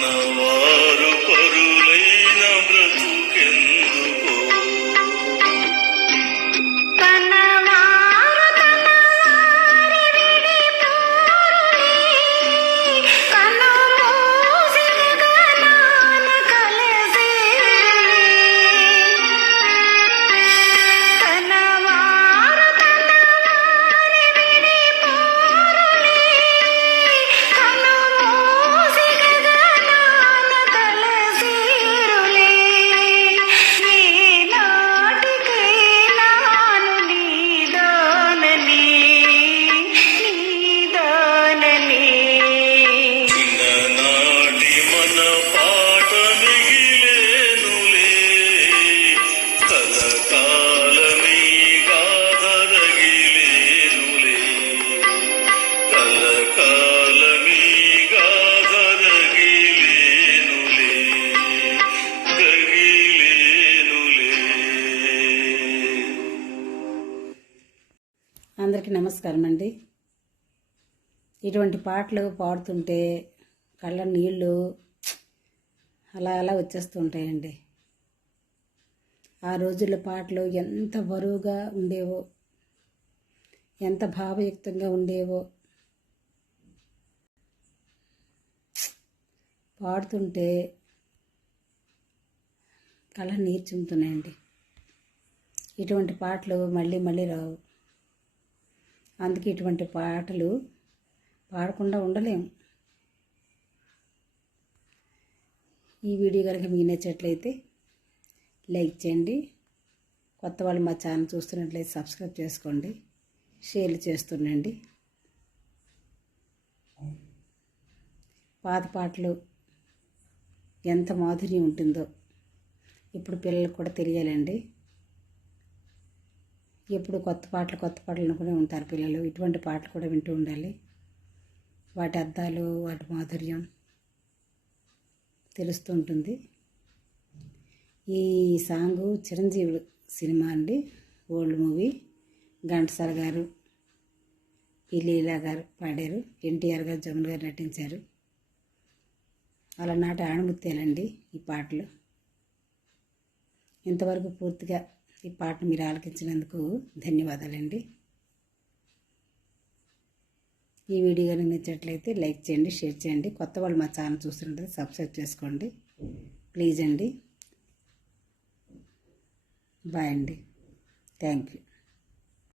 కన్నవారు పరులైన బ్రతుకెందుకో అందరికీ నమస్కారం అండి. ఇటువంటి పాటలు పాడుతుంటే కళ్ళ నీళ్ళు అలా అలా వచ్చేస్తూ ఉంటాయండి. ఆ రోజుల్లో పాటలు ఎంత బరువుగా ఉండేవో, ఎంత భావయుక్తంగా ఉండేవో, పాడుతుంటే కళ్ళ నీరు చిందుతున్నాయండి. ఇటువంటి పాటలు మళ్ళీ మళ్ళీ రావు. అందుకే ఇటువంటి పాటలు పాడకుండా ఉండలేము. ఈ వీడియో కనుక మీకు నచ్చినట్లయితే లైక్ చేయండి. కొత్త వాళ్ళు మా ఛానల్ చూస్తున్నట్లయితే సబ్స్క్రైబ్ చేసుకోండి, షేర్లు చేస్తుండండి. పాత పాటలు ఎంత మాధుర్యం ఉంటుందో ఇప్పుడు పిల్లలకు కూడా తెలియాలండి. ఎప్పుడు కొత్త పాటలు అనుకునే ఉంటారు పిల్లలు. ఇటువంటి పాటలు కూడా వింటూ ఉండాలి. వాటి అర్థాలు, వాటి మాధుర్యం తెలుస్తూ ఉంటుంది. ఈ సాంగు చిరంజీవి సినిమా అండి, ఓల్డ్ మూవీ. ఘంటసాల గారు, పి లీలా గారు పాడారు, ఎన్టీఆర్ గారు, జమున గారు నటించారు. అలనాటి ఆణిముత్యాలండి ఈ పాటలు. ఇంతవరకు పూర్తిగా ఈ పాటను మీరు ఆలకించినందుకు ధన్యవాదాలండి. ఈ వీడియో కనుక నచ్చినట్లయితే లైక్ చేయండి, షేర్ చేయండి. కొత్త వాళ్ళు మా ఛానల్ చూస్తుంటే సబ్స్క్రైబ్ చేసుకోండి ప్లీజ్ అండి. బాయ్ అండి. Thank you.